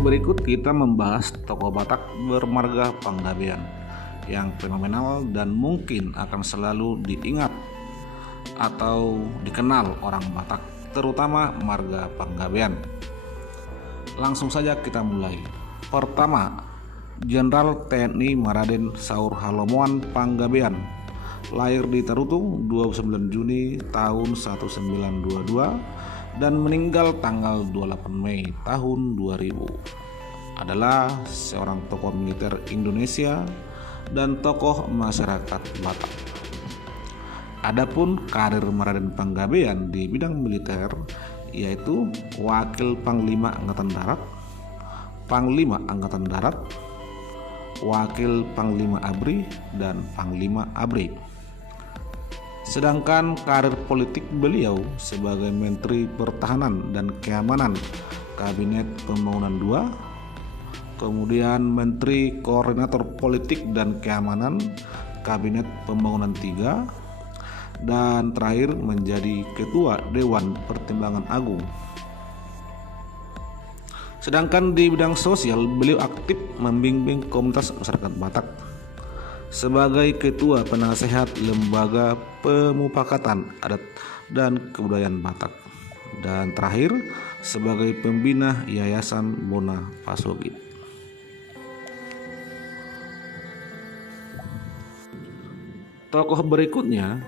video berikut kita membahas tokoh Batak bermarga Panggabean yang fenomenal dan mungkin akan selalu diingat atau dikenal orang Batak, terutama marga Panggabean. Langsung saja kita mulai. Pertama, Jenderal TNI Maraden Saur Halomoan Panggabean, lahir di Tarutung 29 Juni tahun 1922 dan meninggal tanggal 28 Mei tahun 2000. Adalah seorang tokoh militer Indonesia dan tokoh masyarakat Batak. Adapun karir Maraden Panggabean di bidang militer yaitu Wakil Panglima Angkatan Darat, Panglima Angkatan Darat, Wakil Panglima ABRI, dan Panglima ABRI. Sedangkan karir politik beliau sebagai Menteri Pertahanan dan Keamanan Kabinet Pembangunan II, kemudian Menteri Koordinator Politik dan Keamanan Kabinet Pembangunan III, dan terakhir menjadi Ketua Dewan Pertimbangan Agung. Sedangkan di bidang sosial beliau aktif membimbing komunitas masyarakat Batak sebagai Ketua Penasehat Lembaga Pemufakatan Adat dan Kebudayaan Batak, dan terakhir sebagai pembina Yayasan Bona Pasogit. Tokoh berikutnya,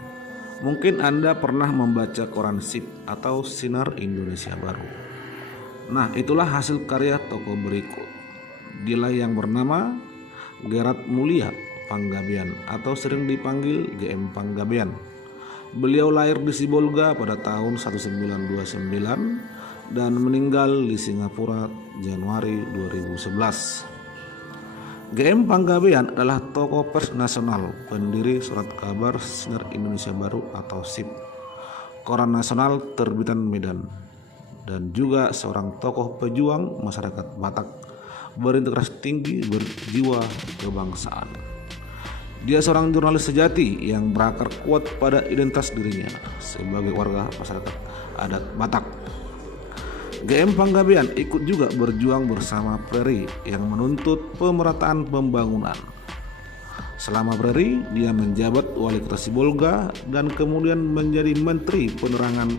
mungkin Anda pernah membaca koran SIP atau Sinar Indonesia Baru. Nah, itulah hasil karya tokoh berikut. Dia yang bernama Gerat Mulia Panggabean atau sering dipanggil GM Panggabean. Beliau lahir di Sibolga pada tahun 1929 dan meninggal di Singapura Januari 2011. GM Panggabean adalah tokoh pers nasional, pendiri Surat Kabar Sinar Indonesia Baru atau SIP, koran nasional terbitan Medan, dan juga seorang tokoh pejuang masyarakat Batak berintegrasi tinggi, berjiwa kebangsaan. Dia seorang jurnalis sejati yang berakar kuat pada identitas dirinya sebagai warga masyarakat adat Batak. GM Panggabean ikut juga berjuang bersama Preri yang menuntut pemerataan pembangunan. Selama Preri, dia menjabat Wali Kota Sibolga dan kemudian menjadi Menteri Penerangan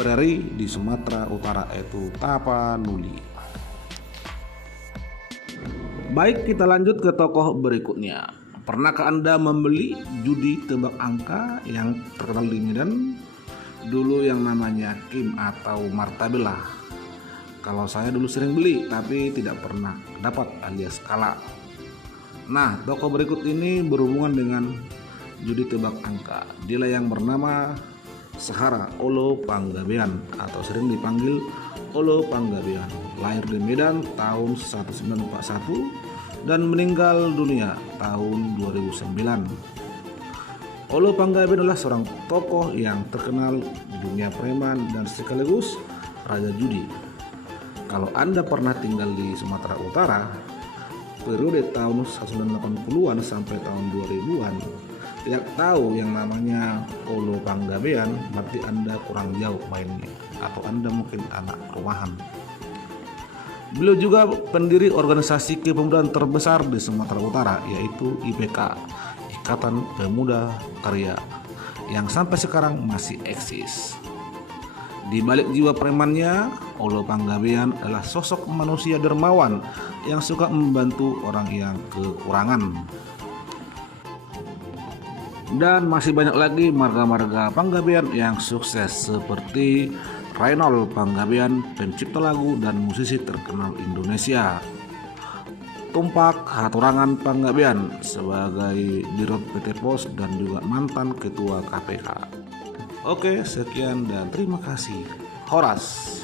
Preri di Sumatera Utara, yaitu Tapanuli. Baik, kita lanjut ke tokoh berikutnya. Pernahkah Anda membeli judi tebak angka yang terkenal di Medan? Dulu yang namanya Kim atau Martabella. Kalau saya dulu sering beli tapi tidak pernah dapat alias kalah. Nah, tokoh berikut ini berhubungan dengan judi tebak angka. Dia yang bernama Sahara Olo Panggabean atau sering dipanggil Olo Panggabean. Lahir di Medan tahun 1941 dan meninggal dunia tahun 2009. Olo Panggabean adalah seorang tokoh yang terkenal di dunia preman dan sekaligus raja judi. Kalau Anda pernah tinggal di Sumatera Utara periode tahun 1980-an sampai tahun 2000-an, tidak tahu yang namanya Olo Panggabean, berarti Anda kurang jauh mainnya, atau Anda mungkin anak rumahan. Beliau juga pendiri organisasi kepemudaan terbesar di Sumatera Utara, yaitu IPK, Ikatan Pemuda Karya, yang sampai sekarang masih eksis. Di balik jiwa premannya, Olo Panggabean adalah sosok manusia dermawan yang suka membantu orang yang kekurangan. Dan masih banyak lagi marga-marga Panggabean yang sukses seperti Reynold Panggabean, pencipta lagu dan musisi terkenal Indonesia. Tumpak Haturangan Panggabean sebagai Dirut PT Pos dan juga mantan Ketua KPK. Oke, sekian dan terima kasih. Horas.